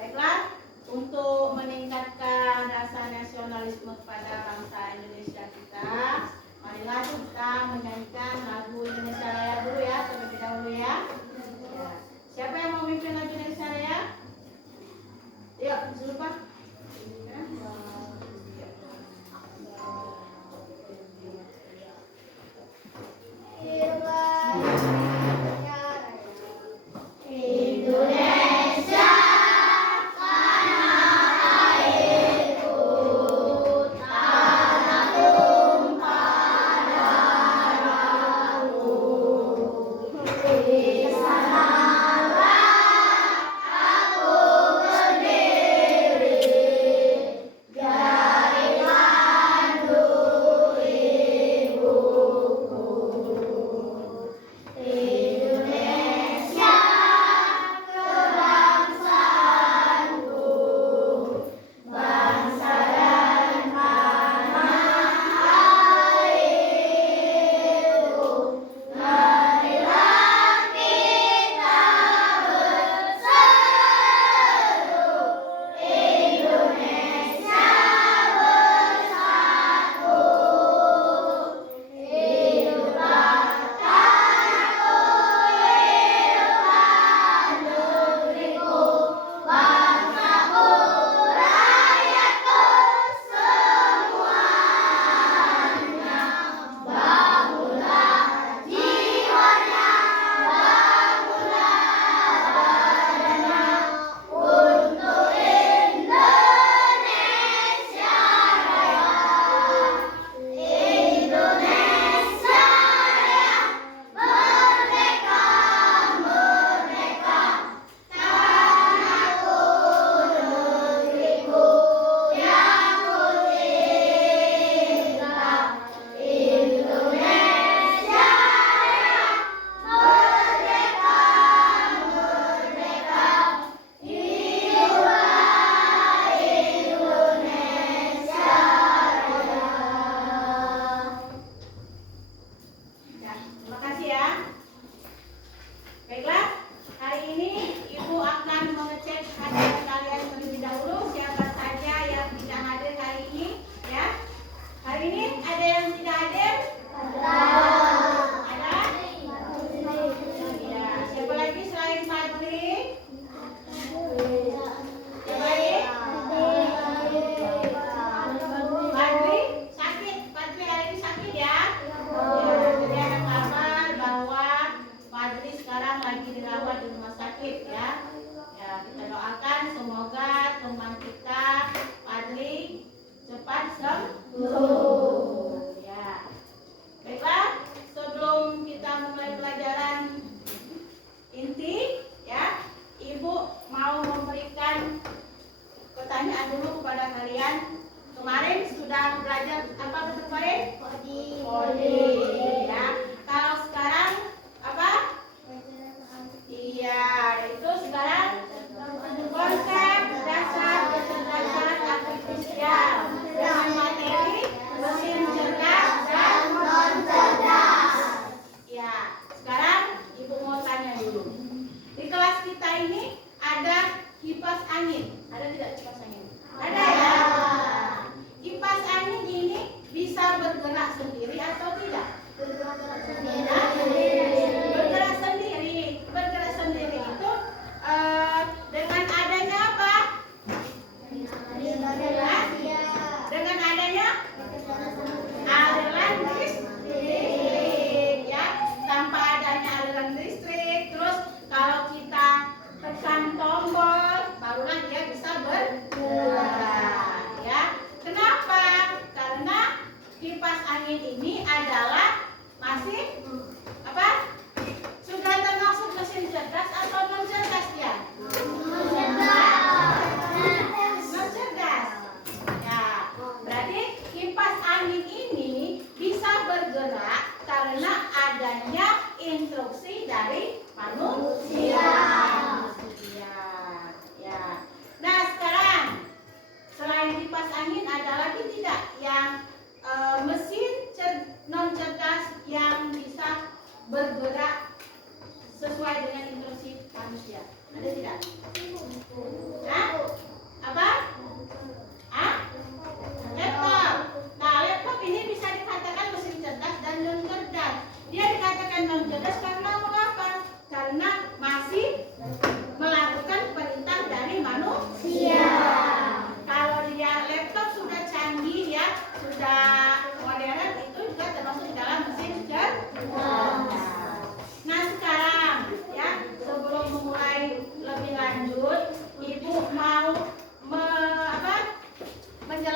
Baiklah, untuk meningkatkan rasa nasionalisme kepada bangsa Indonesia kita, marilah kita menyanyikan lagu Indonesia Raya dulu ya, terlebih dahulu ya. Siapa yang mau memimpin lagu Indonesia Raya? Yuk, Zulfa. Tombol barulah dia bisa bergerak.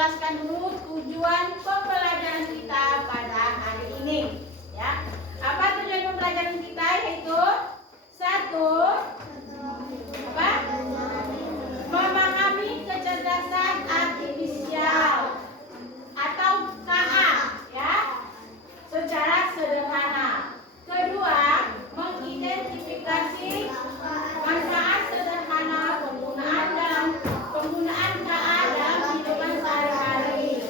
jelaskan dulu tujuan pembelajaran kita pada hari ini. Ya, apa tujuan pembelajaran kita? Yaitu satu, apa? Memahami kecerdasan artifisial atau KA, ya, secara sederhana. Kedua, mengidentifikasi manfaat sederhana penggunaan KA dalam kehidupan sehari-hari.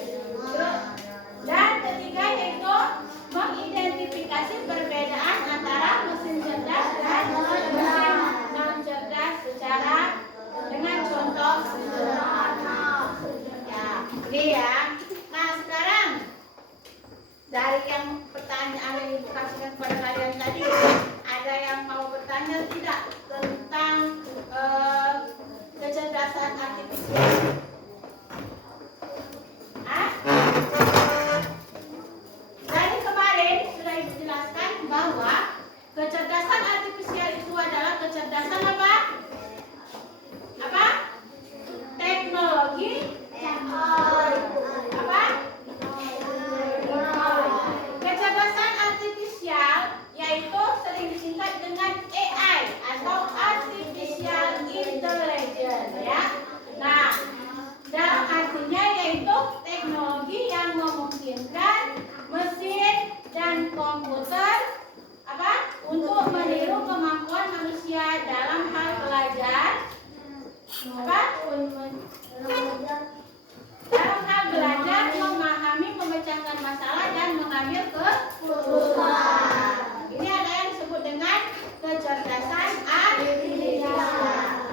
Dan ketiga yaitu mengidentifikasi perbedaan antara mesin cerdas dan mesin non cerdas secara dengan contoh sederhana. Ya, ini ya. Nah, sekarang dari yang pertanyaan yang Ibu kasihkan kepada kalian tadi, ada yang mau bertanya tidak tentang kecerdasan artifisial? Dari kemarin sudah Ibu jelaskan bahwa kecerdasan artifisial itu adalah kecerdasan apa? Apa? Teknologi. Apa? Kecerdasan artifisial yaitu sering disingkat dengan AI atau Artificial Intelligence, ya. Nah, dalam artinya yaitu teknologi yang memungkinkan mesin dan komputer apa? Untuk meniru kemampuan manusia dalam hal belajar, apa? Dalam hal belajar, memahami, memecahkan masalah dan mengambil keputusan. Ini ada yang disebut dengan kecerdasan artifisial.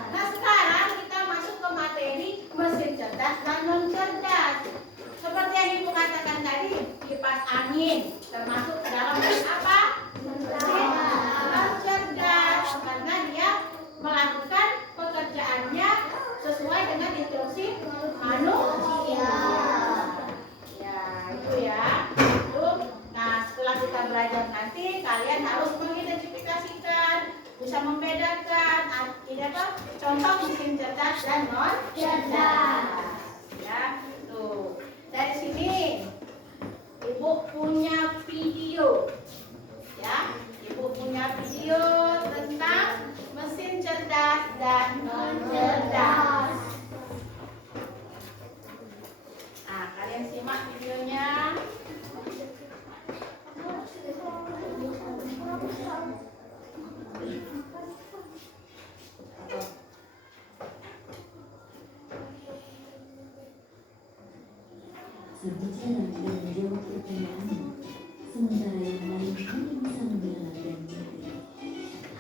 Nah, sekarang kita masuk ke materi mesin cerdas dan non cerdas. Seperti yang Ibu katakan tadi, kipas angin termasuk ke dalam mesin apa? Mesin non cerdas, karena dia melakukan pekerjaannya sesuai dengan instruksi manusia. Ya, itu ya. Itu. Nah, setelah kita belajar nanti, kalian harus mengidentifikasikan, bisa membedakan contoh mesin cerdas dan non cerdas. Ya, tuh. Dari sini Ibu punya video. Ya, Ibu punya video tentang mesin cerdas dan non cerdas. Nah, kalian simak videonya. Berbicara dan menjawab pertanyaan, sementara yang lain hanya bisa mendengarkan materi.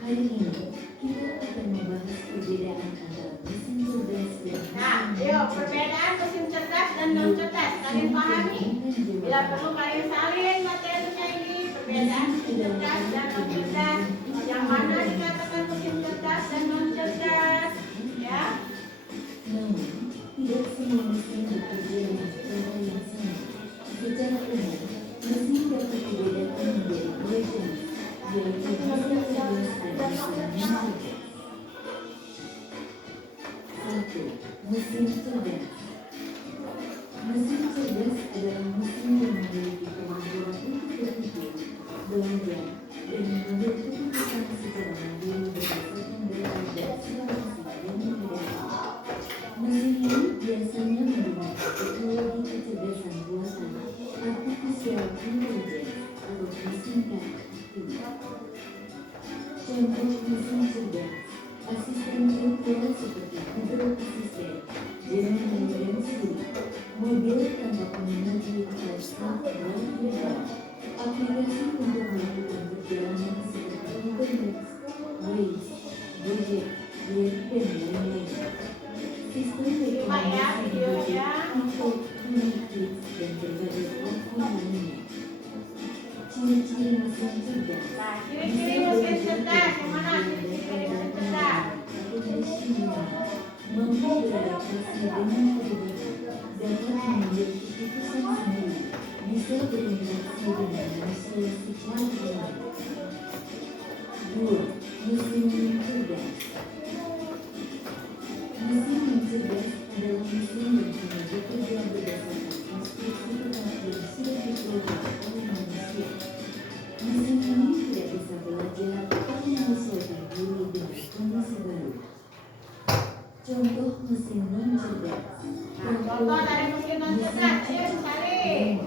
Hari ini kita akan membahas perbedaan antara mesin cerdas dan perbedaan mesin cerdas dan non cerdas. Kalian pahami? Bila perlu kalian salin materinya ini, perbedaan mesin cerdas dan non cerdas. Yang mana dikatakan mesin cerdas dan non cerdas? Ya. Namun, tidak semua mesin bekerja dengan cara yang sama. Secara umum, mesin dapat dibedakan menjadi dua jenis, yaitu mesin cerdas dan mesin non cerdas. 1. Mesin cerdas. Mesin cerdas adalah mesin yang memiliki kemampuan untuk berpikir, belajar, dan mengambil keputusan secara mandiri berdasarkan data dan simulasi yang dihadapi. Mesin ini biasanya menggunakan teknologi kecerdasan buatan Artificial Intelligence atau disingkat AI. Contoh mesin cerdas: asisten virtual seperti Google Assistant dengan mengirim sendiri, mobil tanpa pengemudi atau self-driving, aplikasi untuk melakukan perjalanan seperti Google Maps, Waze, Gojek, Grab, dan lain-lain. Sistem rekomendasi untuk Netflix dan berbagai platform lainnya. Ciri-ciri mesin cerdas. Nah, ciri-ciri mesin cerdas yang mana? Ciri-ciri mesin cerdas. Mampu beradaptasi dengan kebebasan, dapat mengambil keputusan sendiri, bisa berinteraksi dengan manusia secara alami. 2. Mesin yang cerdas. Mesin yang cerdas adalah mesin yang hanya bekerja berdasarkan mesin non cerdas. Nah, contoh dari mesin non cerdas, ayo cari.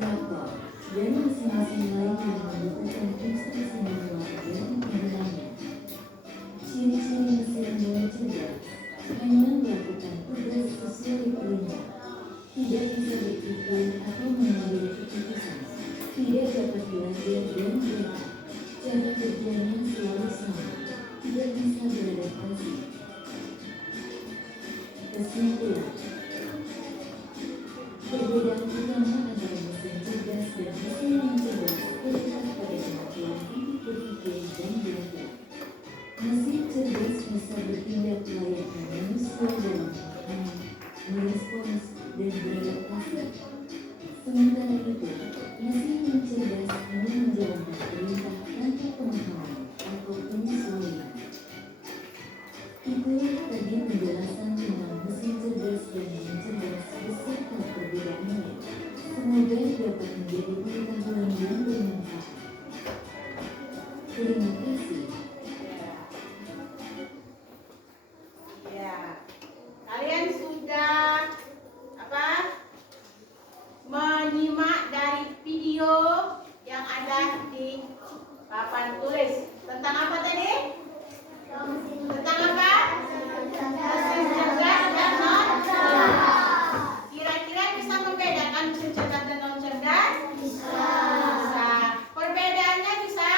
Laptop dan mesin-mesin lain yang membutuhkan instruksi manual dari penggunanya. Ciri-ciri mesin non cerdas hanya melakukan tugas sesuai perintah, tidak bisa berpikir atau mengambil keputusan, tidak dapat belajar dan berakar, cara kerjanya selalu sama, tidak bisa beradaptasi. Kesimpulan, perbedaan utama antara mesin cerdas dan mesin non cerdas terletak pada kemampuan titik berpikir dan belajar. Mesin cerdas bisa bertindak layaknya manusia dalam memahami, merespons, dan beradaptasi. Sementara itu, mesin non cerdas hanya menjalankan perintah tanpa pemahaman atau penyesuaian. Itulah tadi penjelasan tentang mesin cerdas dan non cerdas beserta perbedaannya. Semoga dapat menjadi pengetahuan yang bermanfaat. Terima kasih. Ya, kalian sudah apa? Menyimak dari video yang ada di papan tulis tentang apa tadi? Tentang apa? Mesin cerdas dan non cerdas. Kira-kira bisa membedakan mesin cerdas dan non cerdas? Bisa. Perbedaannya bisa?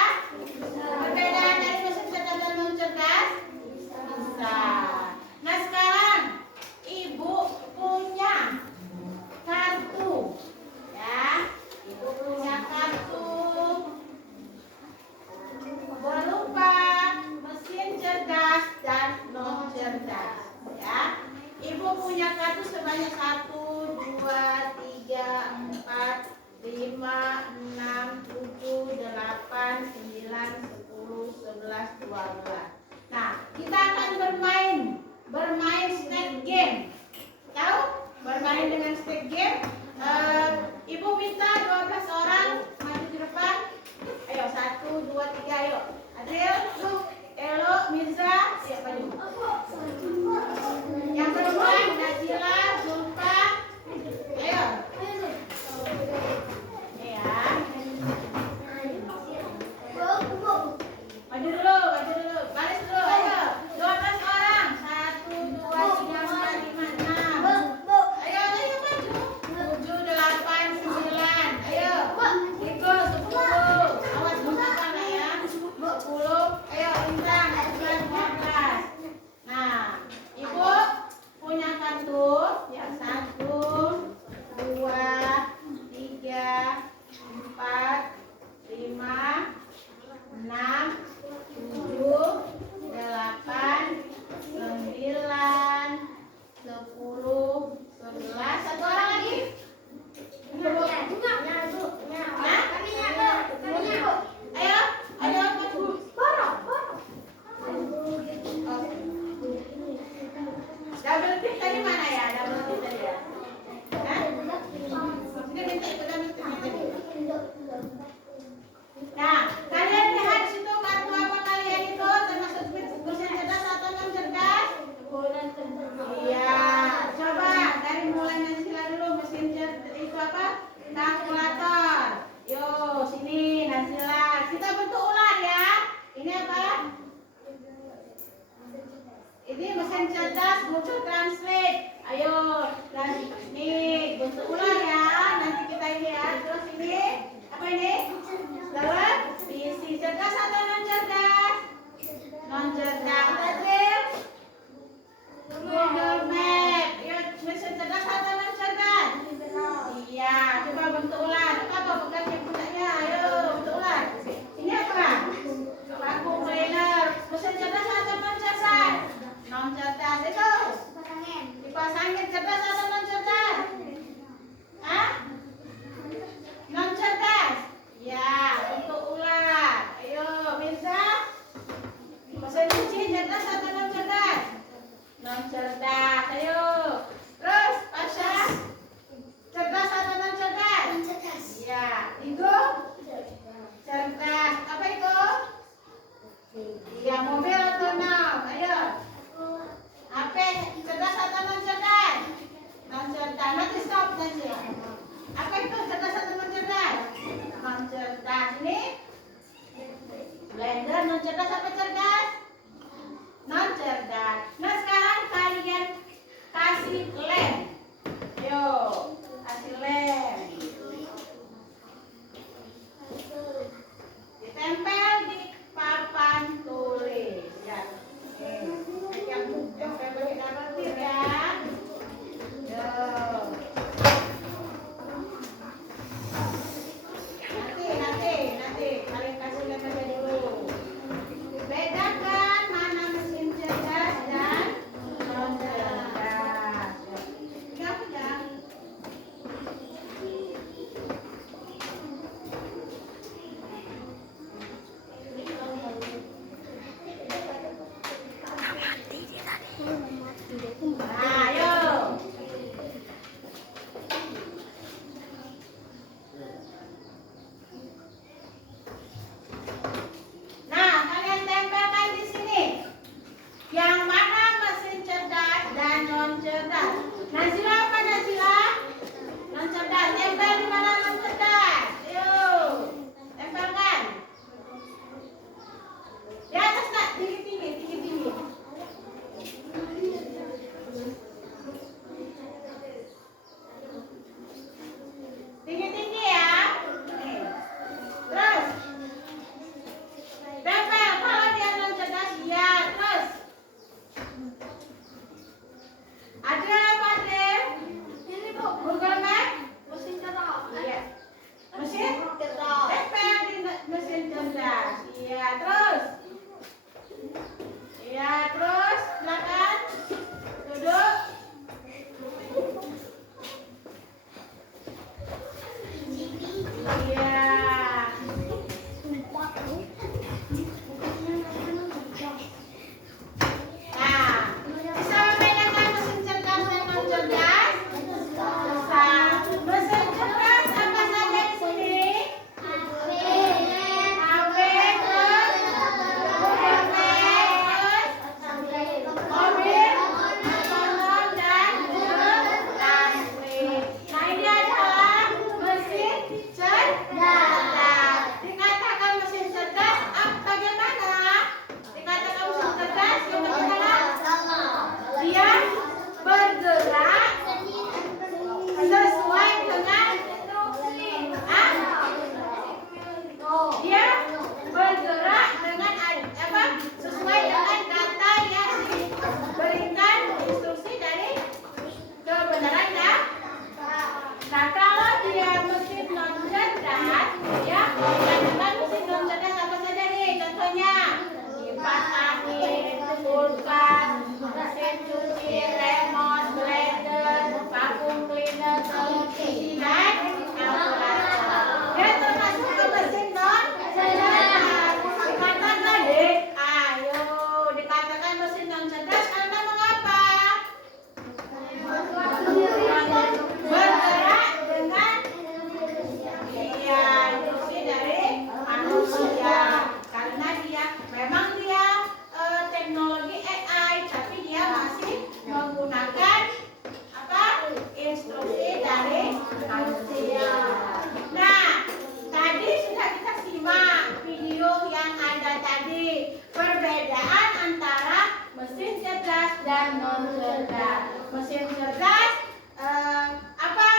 Perbedaan dari mesin cerdas dan non cerdas? Bisa. Nah sekarang ibu punya kartu, ya. Ibu punya kartu. Berupa mesin cerdas dan non cerdas, ya. Ibu punya kartu sebanyak 1, 2, 3, 4, 5, 6, 7, 8, 9, 10, 11, 12. Nah, kita akan bermain stake game. Tahu? Bermain dengan stake game. Ibu minta 12 orang maju di depan. Ayo 1, 2, 3, ayo. Adil, Elo, Mirza, siap maju. Yang kedua, Najila, Zulfa. Ayo. Ya. Maju dulu. Baris dulu, ayo. 12 orang. 1, 2, 3, 4, 5, 6. Ayo maju. 7, 8, 9. Ayo. Ikut 10. Awas bukan lah ya. 10. Ayo Intan 11, 12. Nah, Ibu punya kartu ya 1, 2, 3, 4, 5, 6, 7, 8, 9, 10, 11. Satu orang lagi. Ayo maju. Double tip tadi mana ya? Double tip tadi ya? Hah? Sini minta ikut double tipnya tadi. Nah, kalian lihat di situ kartu apa kalian itu termasuk mesin cerdas atau non cerdas? Iya. Coba dari mulai Najila dulu mesin cerdas itu apa? Kalkulator. Yo, sini Najila. Kita bentuk ular ya. Ini apa? Ini mesin cerdas Google Translate. Ayo, dan nih bentuk ular ya. Nanti kita lihat terus ini apa ini? Lawan PC cerdas atau non cerdas? Non cerdas. Adil. Google Map. Ya, mesin cerdas atau non cerdas? Iya, coba bentuk ular. Apa bukan yang punyanya? Ayo, bentuk ular. Ini apa? Vacuum cleaner. Mesin cerdas atau non cerdas? Non cerdas itu. Dipasangin cerdas atau non cerdas? Hah? Non cerdas. Ya, bentuk ular. Ayo, Mirza. Mesin cuci cerdas atau non cerdas? Non cerdas. Ayo. kasih lem. Ayo, kasih lem. Ditempel di papan tulis. Ya. Yang tempel pakai karpet ya. Yo. Nanti kalian kasih lem aja dulu. Bedakan mana mesin cerdas dan non cerdas. Enggak pegang. Nah, ayo. Nah, kalian tempelkan di sini. Yang mana mesin cerdas dan non cerdas? Nazila apa Nazila? Non cerdas. Tempel di mana non cerdas? Ayo, tempelkan. Di atas nak, tinggi. Tinggi ya. Nih. Terus. Tempel, kalau dia non cerdas, ya. Terus. Ada apa, Adel? Ini Bu, Google Map. Mesin cerdas. Iya. Mesin cerdas. Tempel di mesin cerdas. Iya, terus. Iya, terus. Silakan. Duduk. Iya. Nah, bisa membedakan mesin cerdas dan non cerdas? Bisa. Mesin cerdas apa saja di sini? HP, terus Google Map, terus mobil, otonom dan listrik. Nah, ini adalah mesin cerdas. Dikatakan mesin cerdas, bagaimana? Dikatakan mesin cerdas yang bagaimana? Dia bergerak sesuai dengan ah? Dia bergerak dengan apa? Sesuai dengan data yang diberikan instruksi dari kebenaran ya. Nah, kalau dia mesin non cerdas, ya, dikatakan mesin non cerdas apa saja nih? Contohnya kipas angin, kulkas, mesin cuci, remote, blender, vacuum cleaner, televisi dan kalkulator. Dia termasuk ke mesin non cerdas. Dikatakan deh, ayo dikatakan mesin non cerdas karena mengapa? Bergerak dengan instruksi dari manusia. Karena dia memang dia teknologi AI, tapi dia masih menggunakan apa? Instruksi dari manusia. Nah, tadi sudah kita simak video yang ada tadi, perbedaan antara mesin cerdas dan non cerdas. Mesin cerdas apa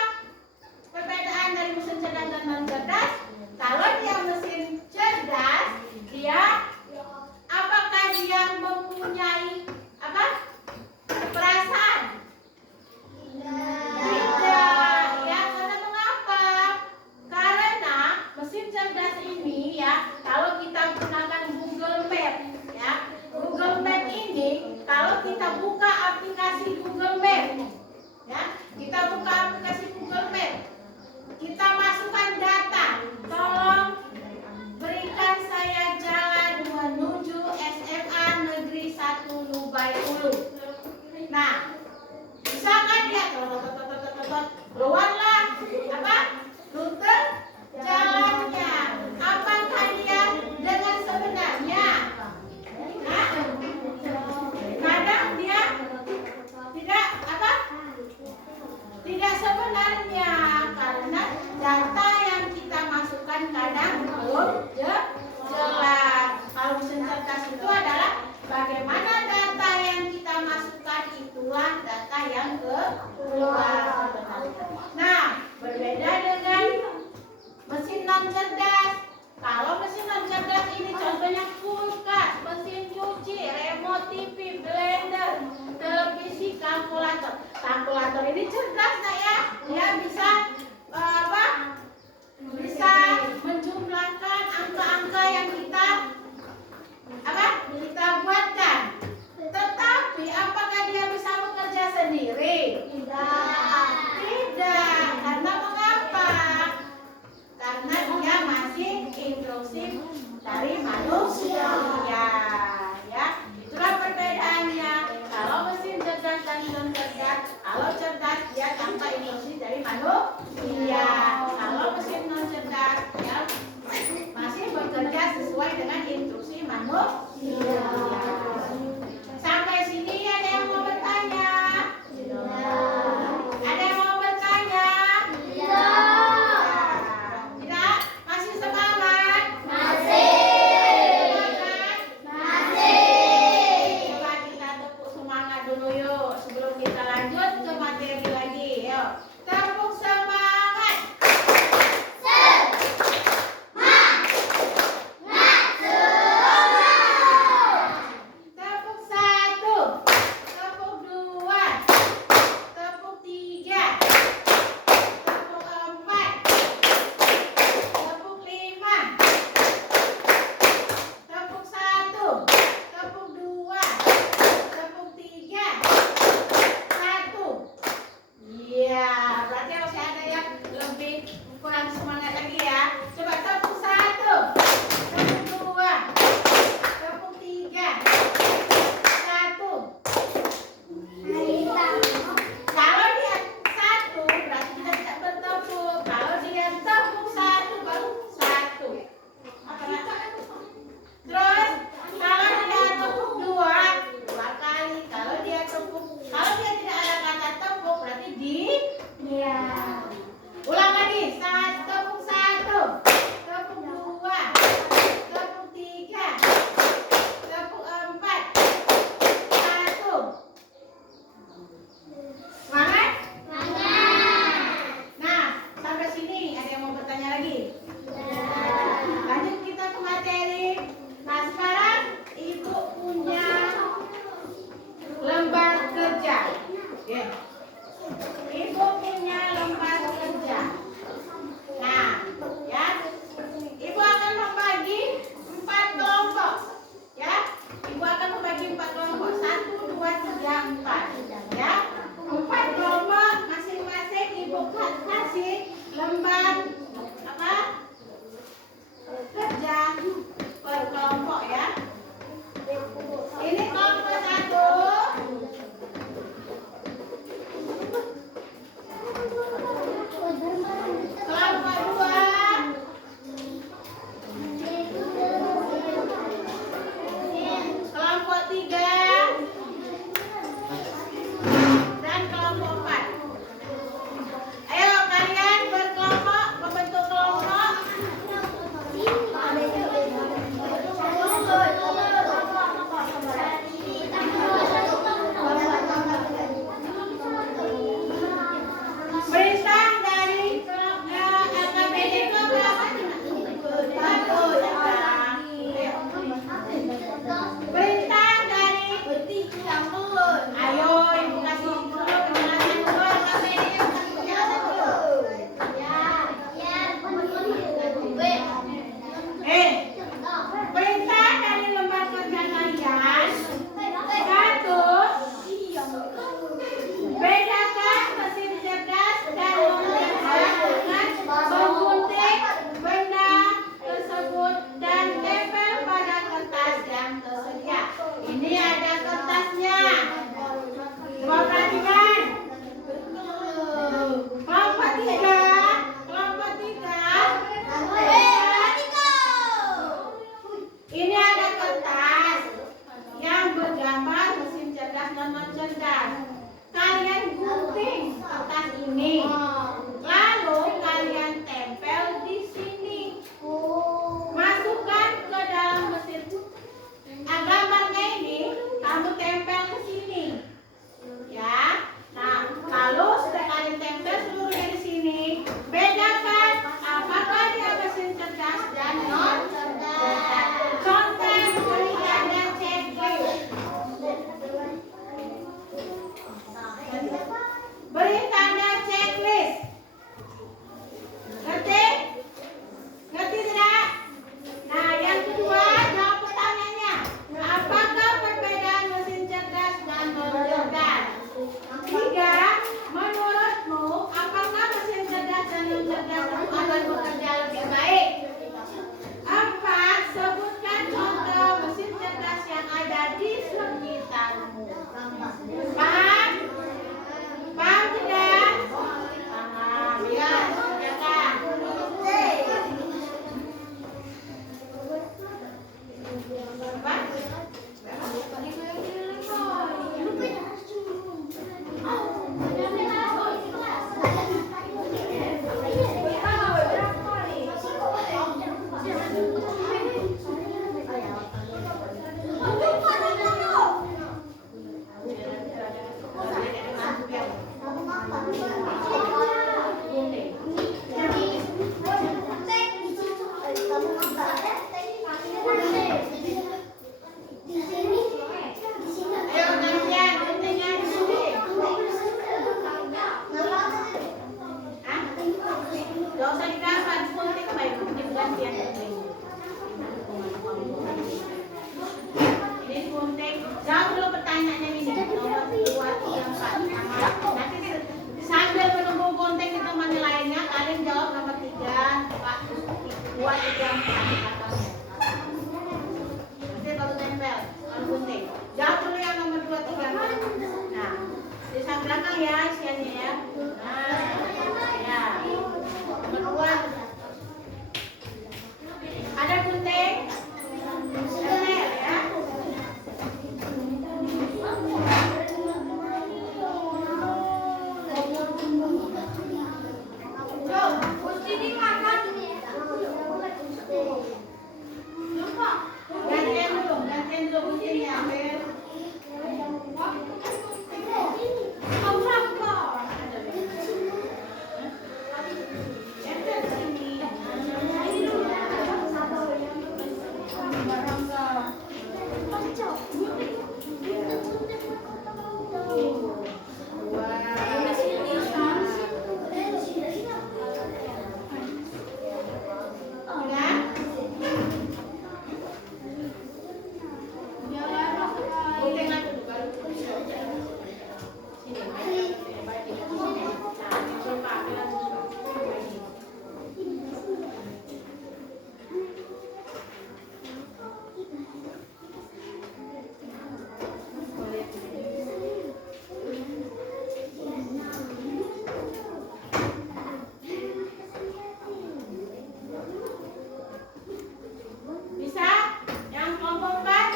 perbedaan dari mesin cerdas dan non cerdas? Kalau dia mesin cerdas, dia apakah dia mempunyai apa? Perasaan? Tidak, ya. Karena mengapa? Karena mesin cerdas ini ya, kalau kita gunakan Google Map, ya, Google Map ini kalau kita buka aplikasi Google Map, ya, kita buka aplikasi Google Map, kita masukkan data, tolong berikan saya jalan menuju SMA Negeri 1 Lubai Hulu. Nah, misalkan dia keluarlah apa? Rute jalannya. Apakah dia dengan sebenarnya? Nah, kadang dia tidak apa? Tidak sebenarnya, karena data yang kita masukkan kadang belum jelas. Kalau mesin cerdas itu adalah bagaimana data yang kita masukkan, itulah data yang keluar. Nah, berbeda dengan mesin non cerdas. Kalau mesin non cerdas ini contohnya kulkas, mesin cuci, remote TV, blender, televisi, kalkulator. Kalkulator ini cerdas, nak ya? Dia bisa bisa menjumlahkan angka-angka yang kita buatkan. Tetapi apakah dia bisa bekerja sendiri? Tidak. Karena mengapa? Karena dia masih instruksi dari manusia. Ya, itulah perbedaannya. Kalau mesin cerdas dan non cerdas, kalau cerdas dia Gunting. Ayo gantian, guntingnya di sini. Hah? Gak usah digambar, gunting baik, gunting gantian gunting. Ini gunting. Jawab dulu pertanyaannya ini. Nomor 2, 3, 4. Nanti sambil menunggu gunting di teman lainnya, kalian jawab nomor 3, 2, 3, 4. Nanti baru tempel, baru gunting. Jawab dulu yang nomor 2, 3, 4. Nah, di samping belakang ya isiannya ya. Nah, ya. Nomor 2. Ada gunting? Tempel ya. Gantian dulu guntingnya, Bel. Tempel sini. Bisa? Yang kelompok 4?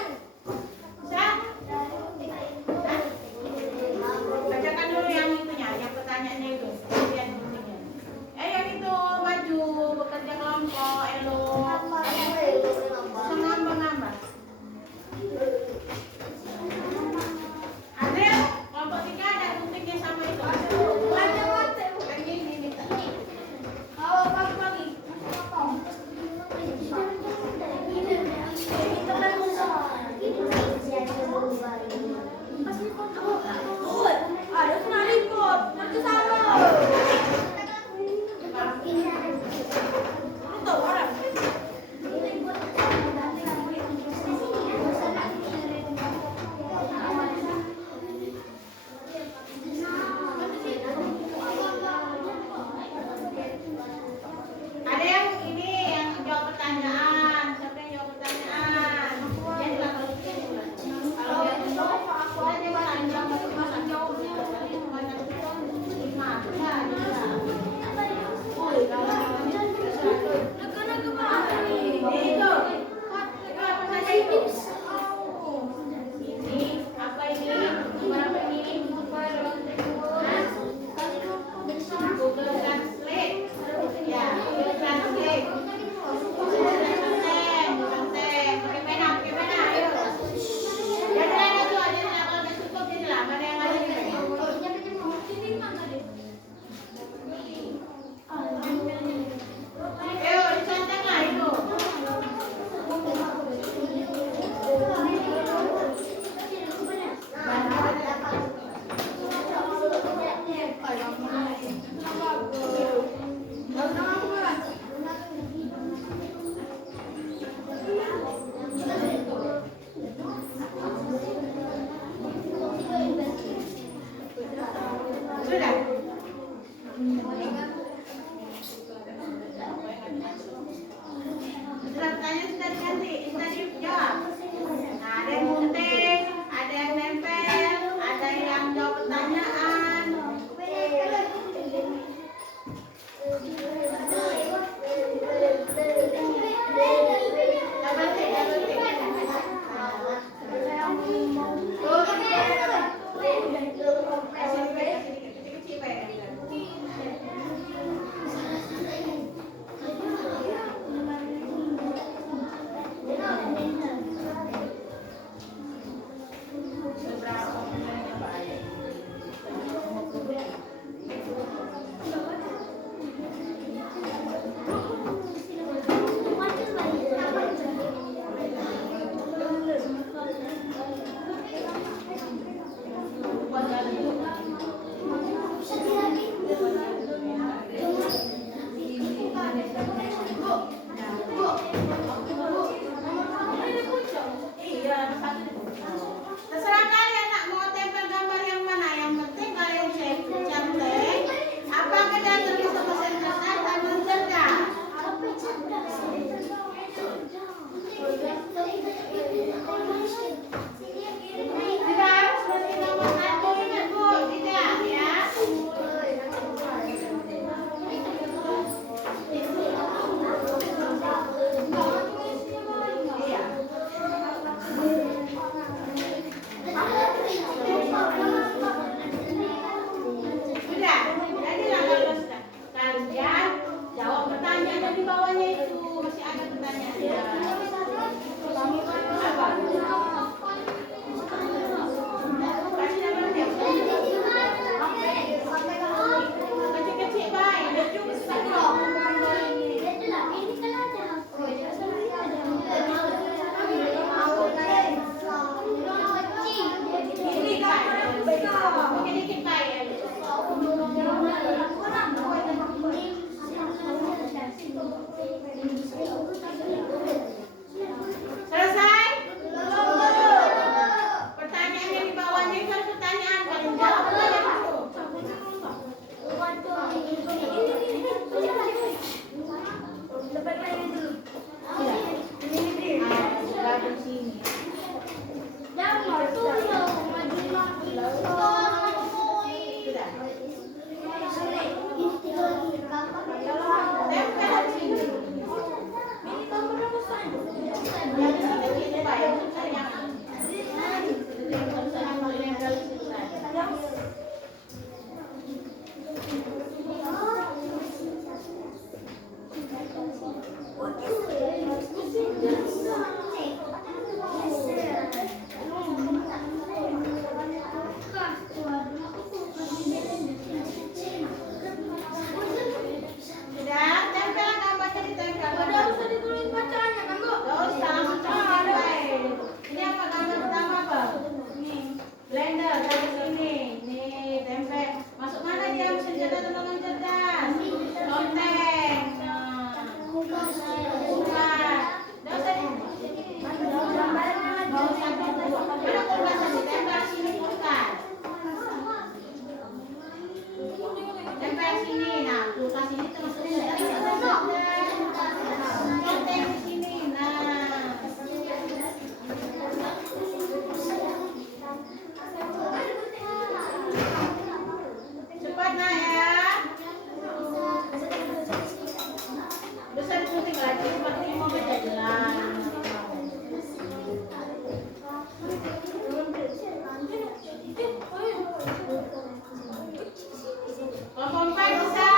Bisa? Bacakan dulu yang itunya, yang pertanyaannya itu. Lihat guntingnya. Yang itu maju bekerja kelompok, elok. Ngambang-ngambang. Adel, kelompok 3 ada guntingnya sama itu. Yang ini minta. Ada yang ini yang jawab pertanyaan. Siapa yang jawab pertanyaan? Jadi lah kalau dia kalau dia panjang masa jawabnya dari banyak itu 5. Ya, bisa. Woi, kalau itu apa saja itu? Ini apa ini? Berapa ini? Google Translate. Ya, Google Translate. Pakai pena, ayo. Jadi ada tuh, ada kalau udah cukup jadi lah. Mana yang ada ini? Ayo, dicontek lah itu. Sudah. Pertanyaan sudah diganti, sudah dijawab. Nah, ada yang gunting, ada yang nempel, ada yang jawab pertanyaan. Double tick. sini. Nah, kulkas ini termasuk conteng di sini. Nah, cepat nak ya. Besar syuting lagi, cepat ini mau baca jalan. Kompon bisa.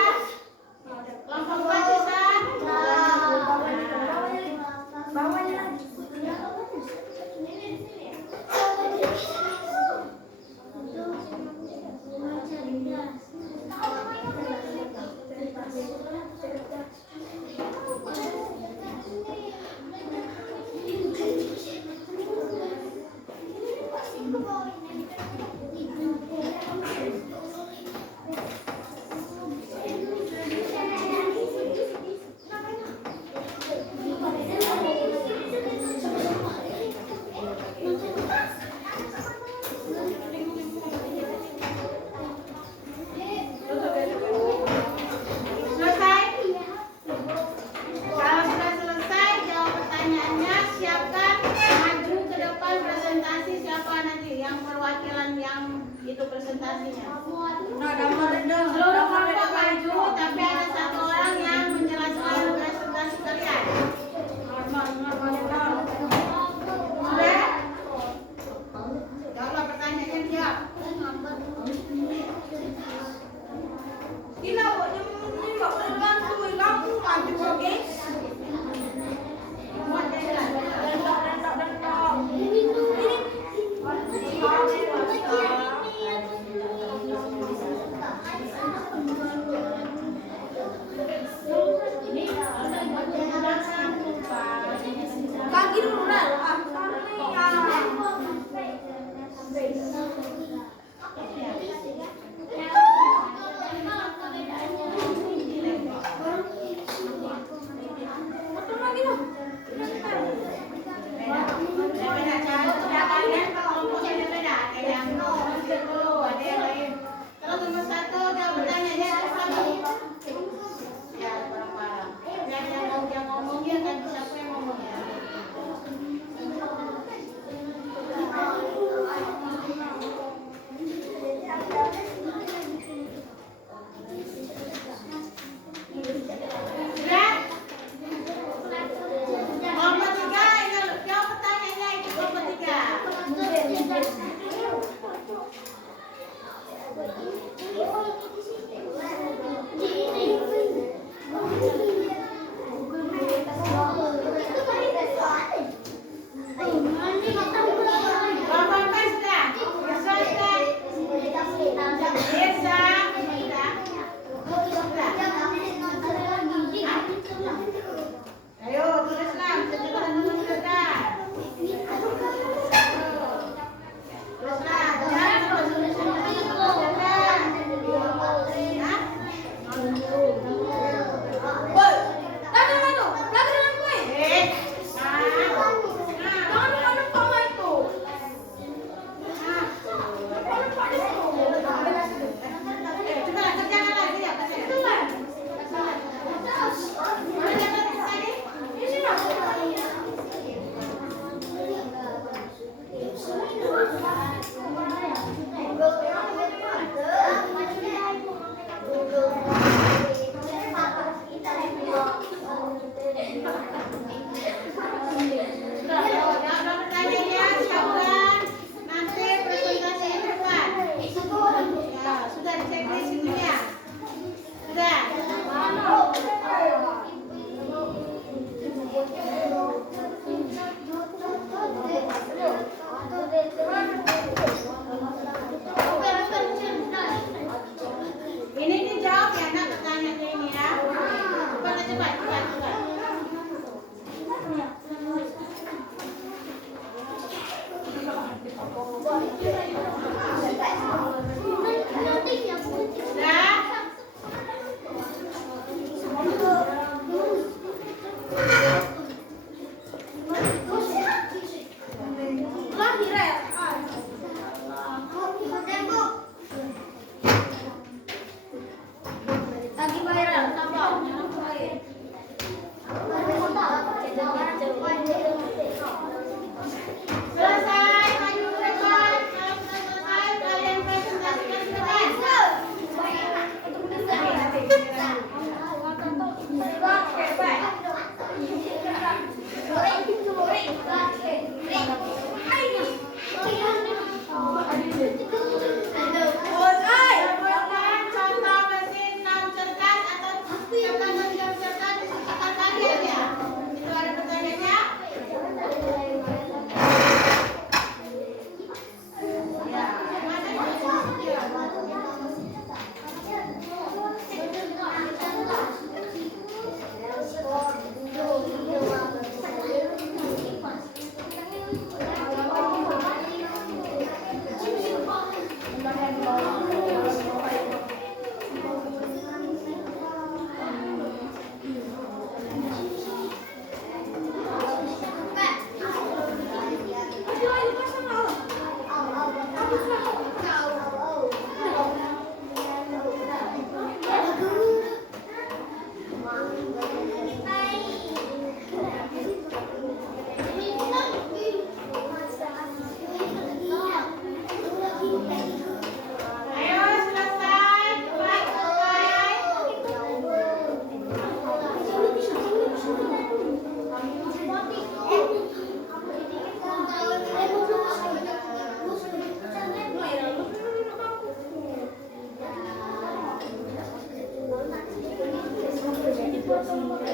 Kelompok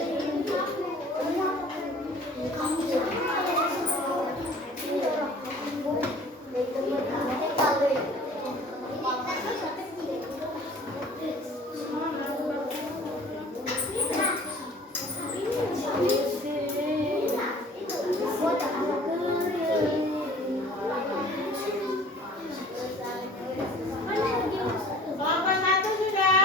satu sudah.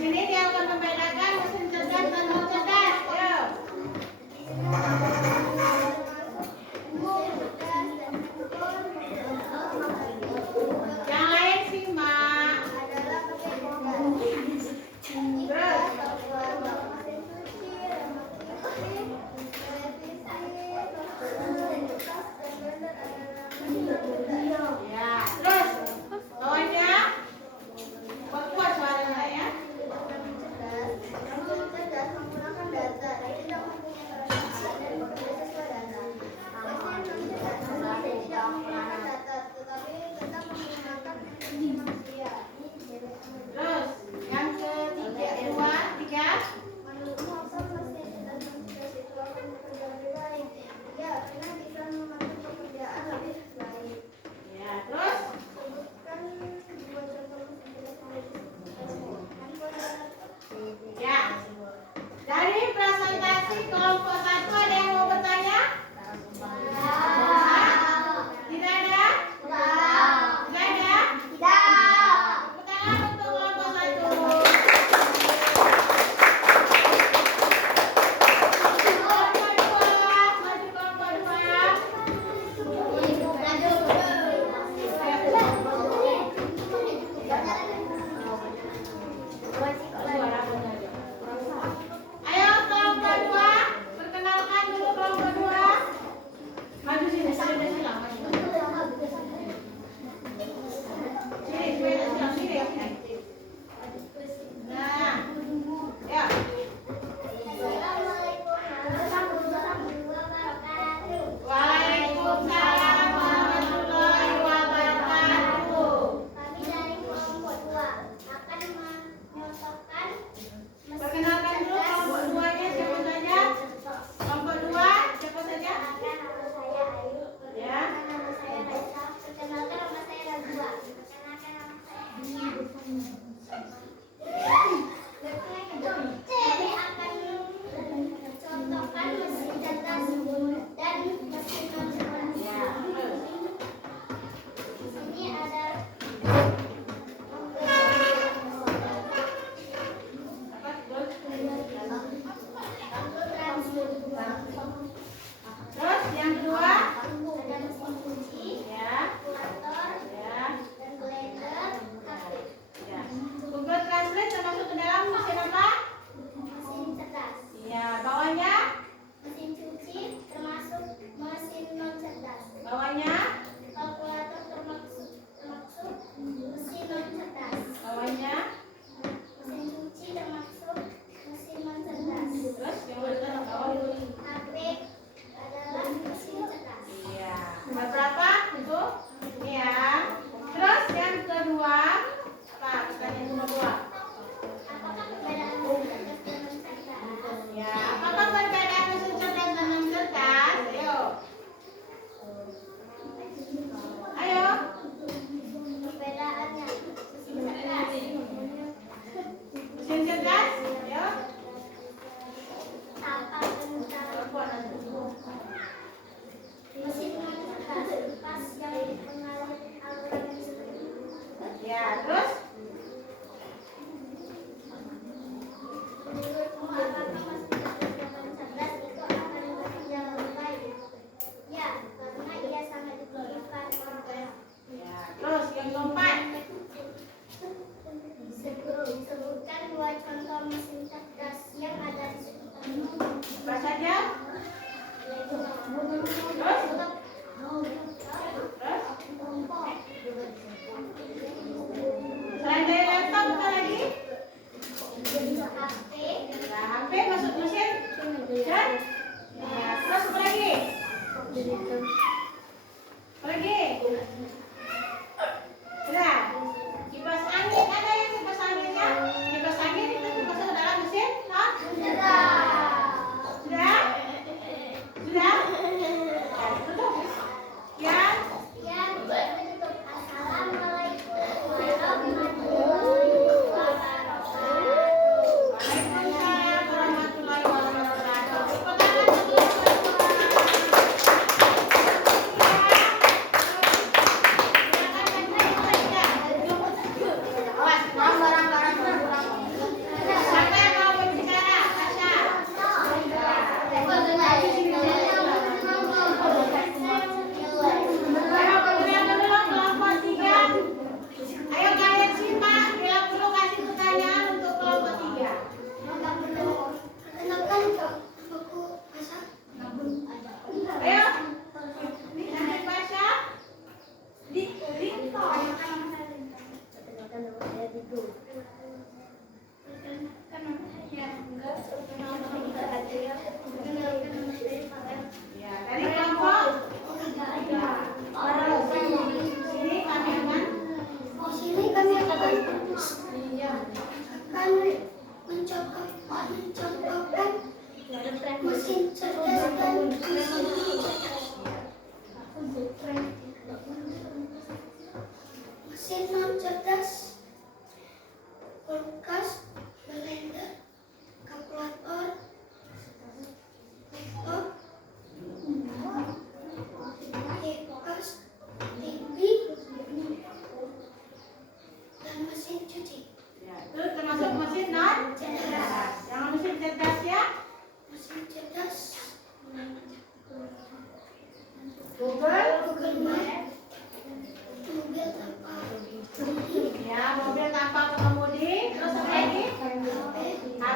Sini dia akan membedakan mesin cerdas dan non cerdas. Ayo. Yang lain simak. Ya, terus bawahnya kuat-kuat suaranya ya.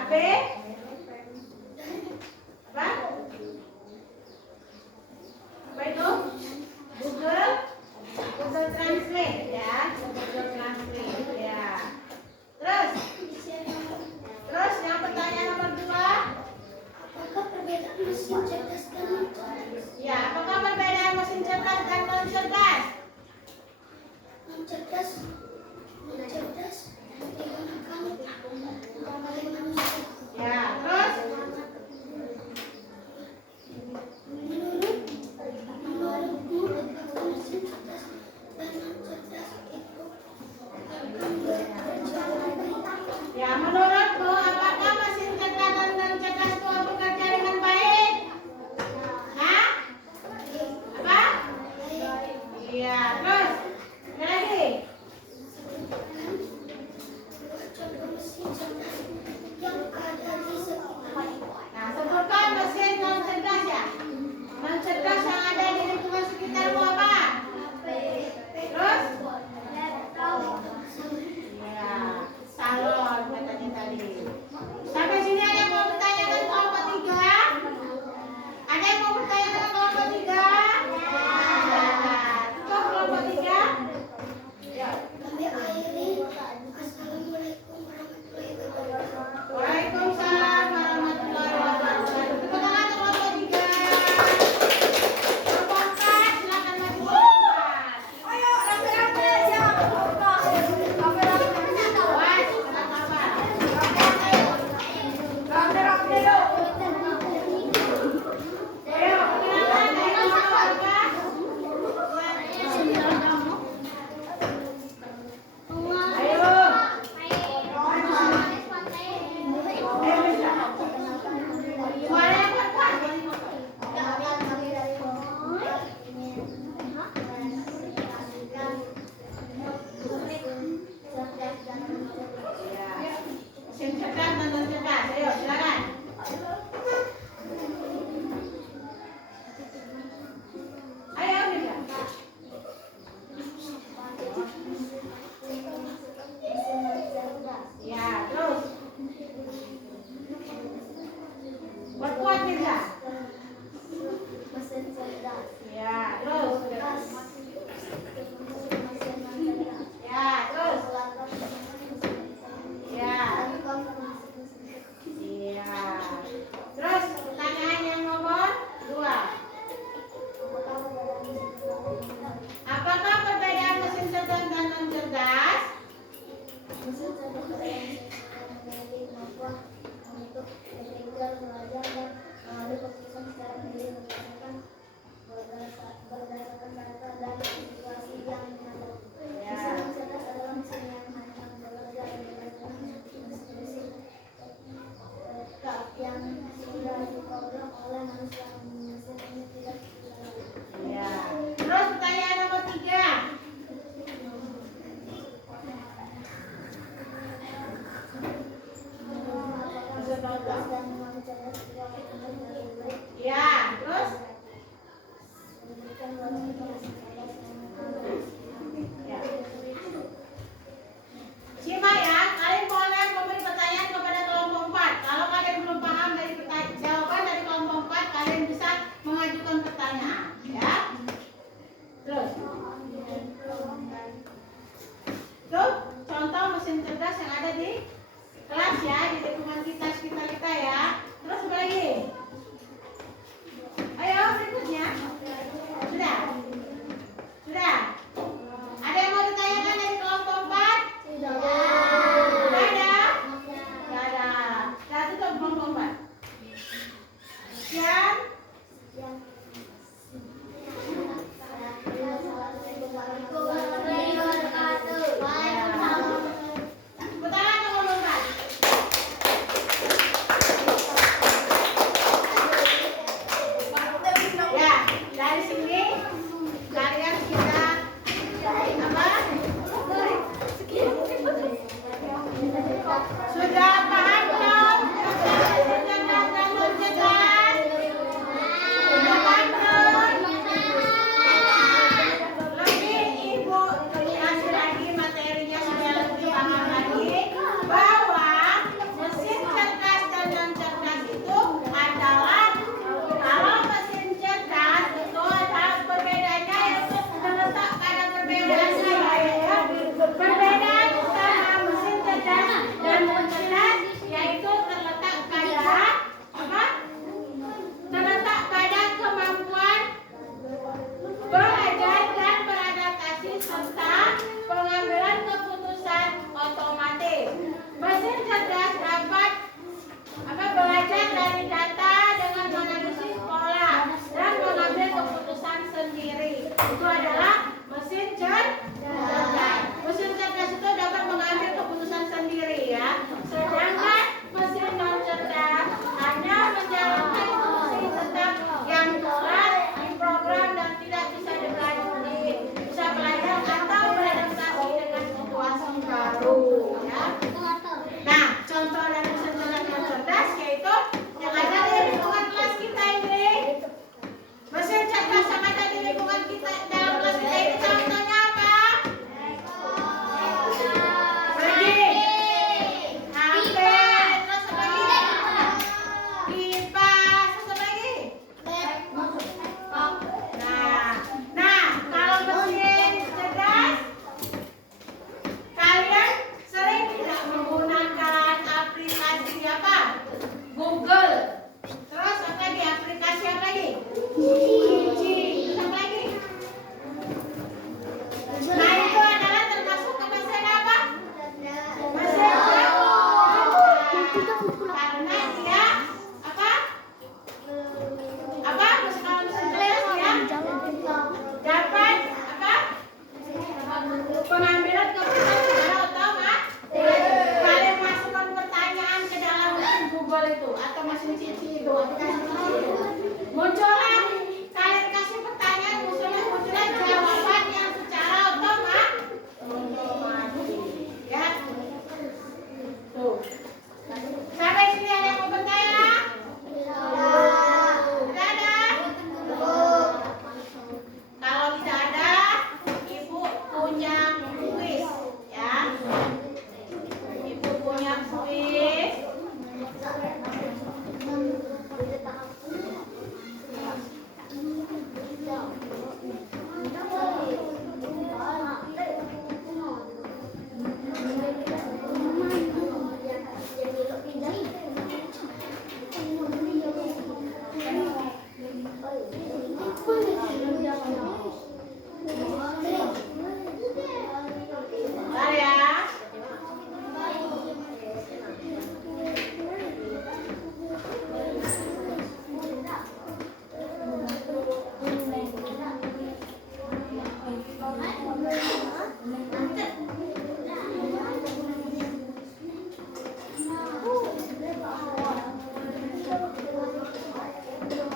HP? Apa? Apa itu? Google? Google Translate ya. Google Translate ya. Terus yang pertanyaan nomor 2. Apakah perbedaan mesin cerdas dan non cerdas? Ya, apakah perbedaan mesin cerdas dan non cerdas? Non cerdas digunakan oleh manusia. Ya, terus Menurutmu, apakah mesin cerdas dan non cerdas itu akan bekerja dengan baik? ya menurutmu apakah mesin cerdas dan non cerdas itu bekerja dengan baik? Hah? Apa? Iya, terus ada lagi? Sebutkan dua contoh mesin cerdas yang ada di sekitar. Nah, sebutkan mesin non cerdas ya. Non cerdas yang ada di lingkungan sekitarmu apa? Terus? Ya, salon katanya tadi. Sampai sini ada yang mau bertanya dengan kelompok 3? Ada yang mau bertanya dengan kelompok 3? Cukup kelompok 3? Ya. Kami akhiri. Assalamualaikum warahmatullahi wabarakatuh. Waalaikumsalam warahmatullahi wabarakatuh. Tepuk tangan untuk kelompok 3. Kelompok 4 silakan maju. Ayo, rame-rame aja. Awas, tenang sabar. Rame-rame yuk. Ayo, perkenalkan dari kelompok 3. Ayo. Suara yang kuat-kuat. Ya. Mesin cerdas dan non cerdas. Ayo, silakan. Ayo, Mirza. Ya, terus. Kuat-kuat, Mirza. Ya, terus. Ya, terus. Ya. Iya. Terus pertanyaan yang nomor 2. Apakah perbedaan mesin cerdas dan non cerdas? Mesin cerdas memiliki kemampuan untuk berpikir, belajar, dan mengambil keputusan secara mandiri berdasarkan data dan situasi yang nyata. Ya. Mesin cerdas adalah mesin yang hanya bekerja berdasarkan mesin yang sudah diprogram oleh manusia. Mesin ini tidak Ya. Terus pertanyaan nomor 3. cerdas dan non cerdas itu akan lebih baik. Ya, terus? Memberikan mesin cerdas Ya. Simak ya, kalian boleh memberi pertanyaan kepada kelompok 4. Kalau kalian belum paham dari jawaban dari kelompok 4, kalian bisa mengajukan pertanyaan, ya. Terus, tuh contoh mesin cerdas yang ada di kelas ya, di lingkungan kita, sekitar kita ya. Terus apa lagi? Ayo berikutnya. Sudah. Karena dia apa? Apa? Kalau misalnya dia dapat apa? Pengambilan keputusan secara otomatis. Kalian masukkan pertanyaan ke dalam Google itu atau mesin cuci itu. Muncullah, kalian kasih pertanyaan, muncullah jawaban yang secara otomatis. Ya. Tuh. Sampai sini ada yang mau bertanya? Tidak ada? Kalau tidak ada, Ibu punya kuis, ya. Ibu punya kuis. Bentar ya.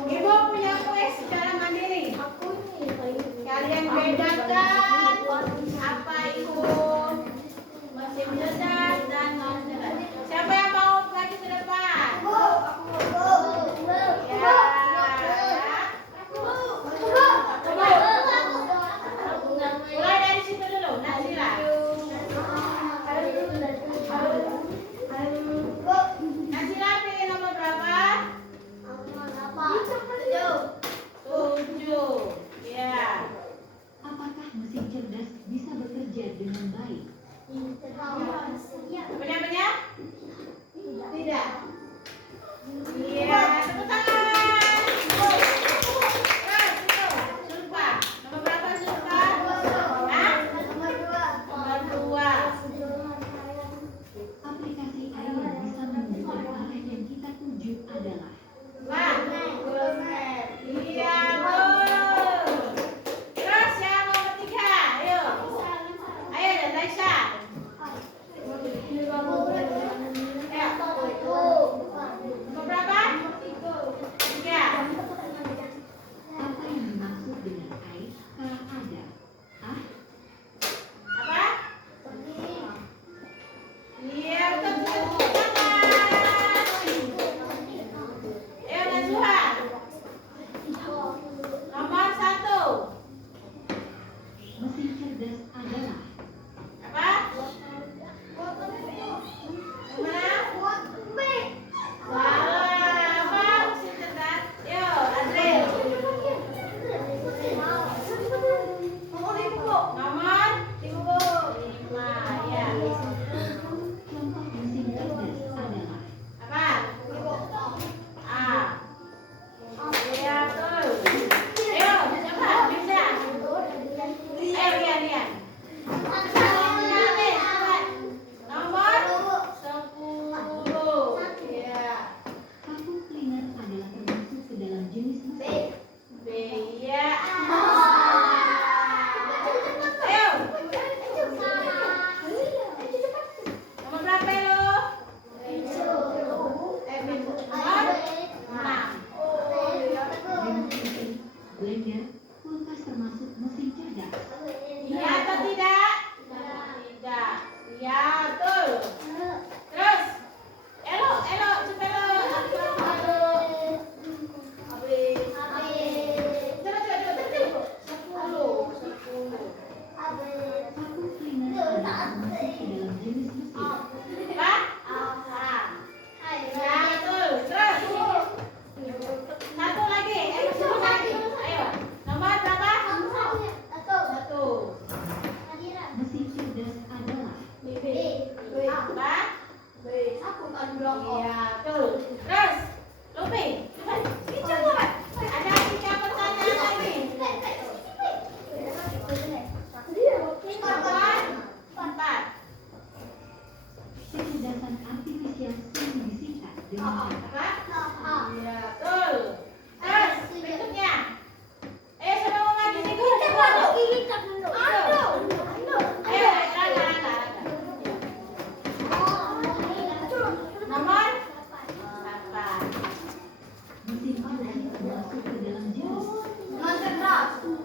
Ibu punya kuis secara mandiri. Kalian bedakan apa itu mesin cerdas dan non cerdas. Siapa yang mau lagi ke depan? Ya. Mulai dari situ dulu, Nazila. Nazila pilih nomor berapa? 7. Ya. Apakah mesin cerdas bisa bekerja dengan baik? Benar-benar? Tidak. Iya, tepuk tangan. Sulfa. Nomor berapa Sulfa? Hah? Nomor 2. Aplikasi air yang bisa menunjukkan arah yang kita tuju adalah Google Maps. Iya, betul. Terus yang nomor 3. Ayo. Ayo, dan Raisya. Ayo. Nomor berapa? 3. apa yang dimaksud dengan air kalau ada Apa? Iya, betul, betul, betul. Tangan. Ayo, Najwa. Nomor 1. mesin cerdas adalah Apa? Mana? Salah. Apa? Mesin cerdas. Yo, Adril. Nomor 5. Ya. contoh mesin cerdas adalah Apa? A. Iya, betul. Ayo, coba bisa. Ayo, Rian. Nomor 10. Ya. vakum cleaner adalah termasuk ke dalam jenis mesin. B. Ya. Ayo. Nomor berapa lo? Nomor 6. Blender, kulkas termasuk mesin cerdas. Iya atau tidak? Tidak. Iya, betul. Terus. Elo, coba lo. Coba. 10. Vakum cleaner adalah termasuk ke dalam jenis mesin. Apa? Ya, betul. Terus. Satu lagi. Satu lagi. Ayo. Nomor berapa? 1. Mesin cerdas adalah Apa? Iya, betul. Terus. Lupi. Coba. Ada 3 pertanyaan lagi. Nomor 4. kecerdasan artifisial sering Apa? Iya, betul. Terus berikutnya. Ayo siapa mau maju sih? Ayo, Raka. Nomor 8. Masuk ke dalam jus. Ya, tuh.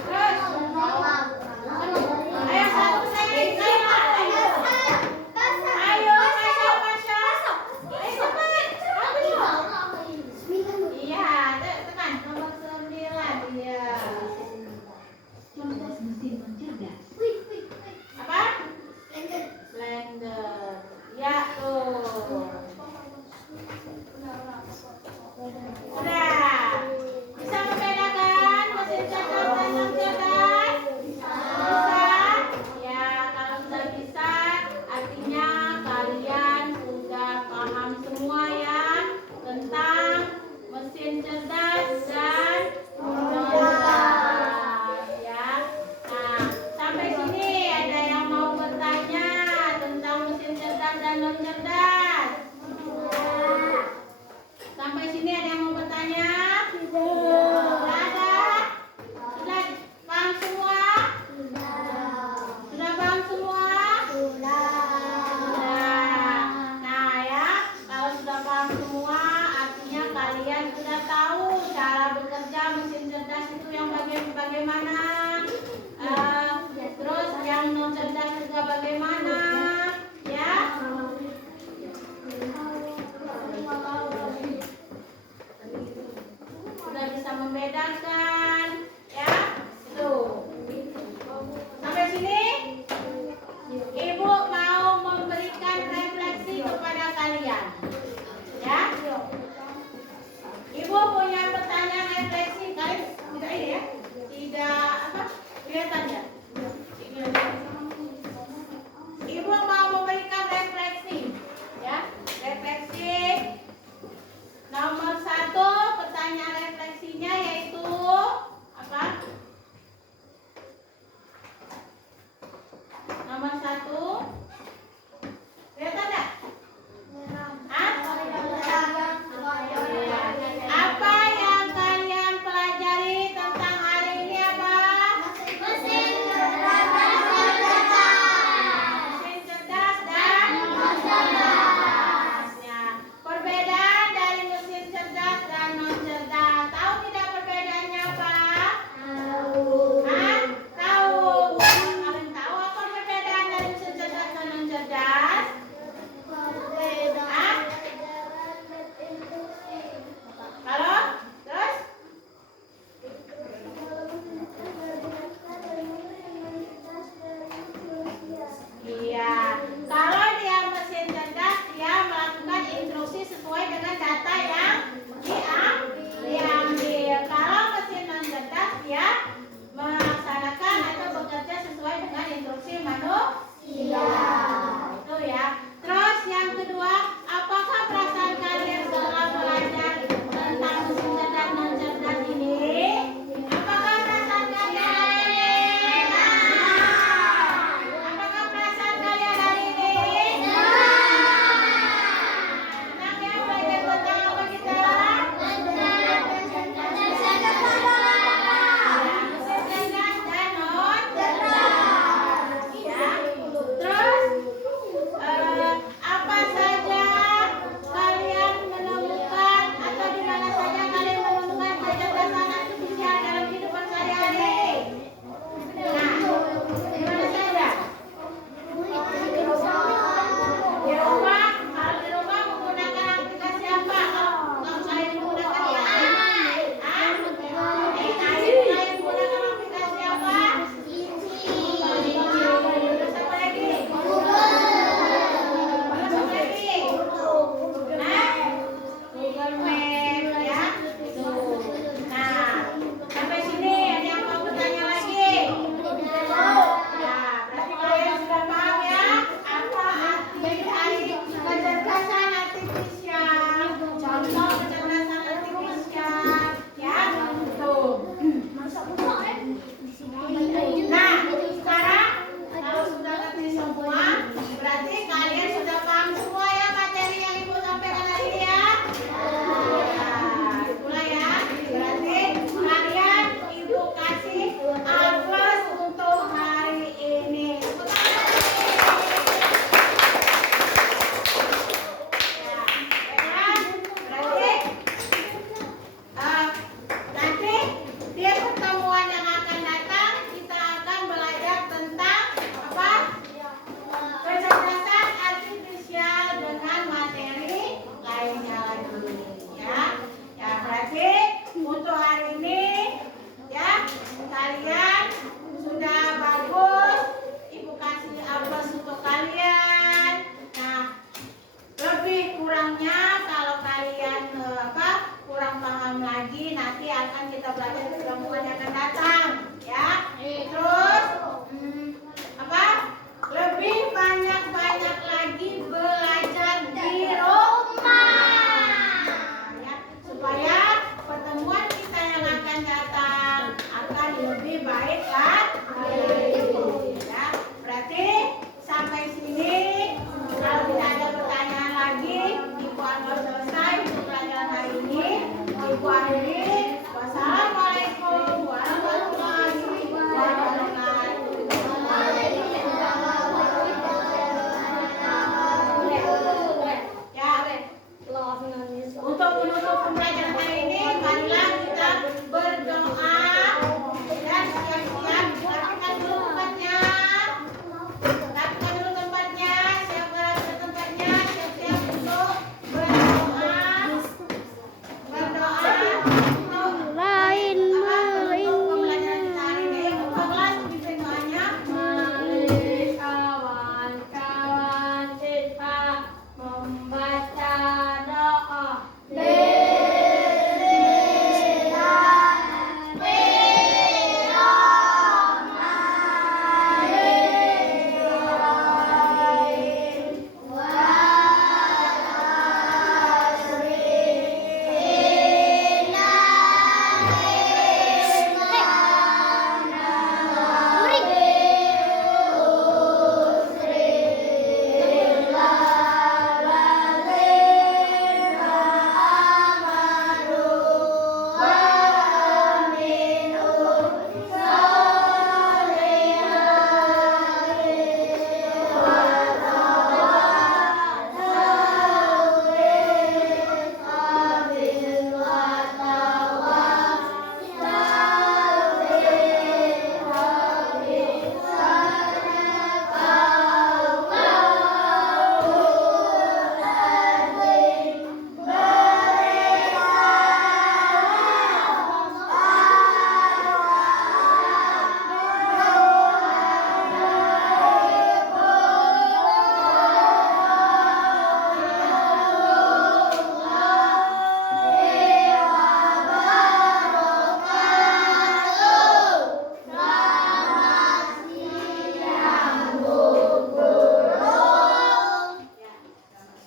Terus. Ayo satu saya. Ayo, masuk.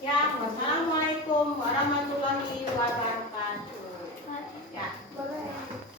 Ya, wassalamualaikum warahmatullahi wabarakatuh.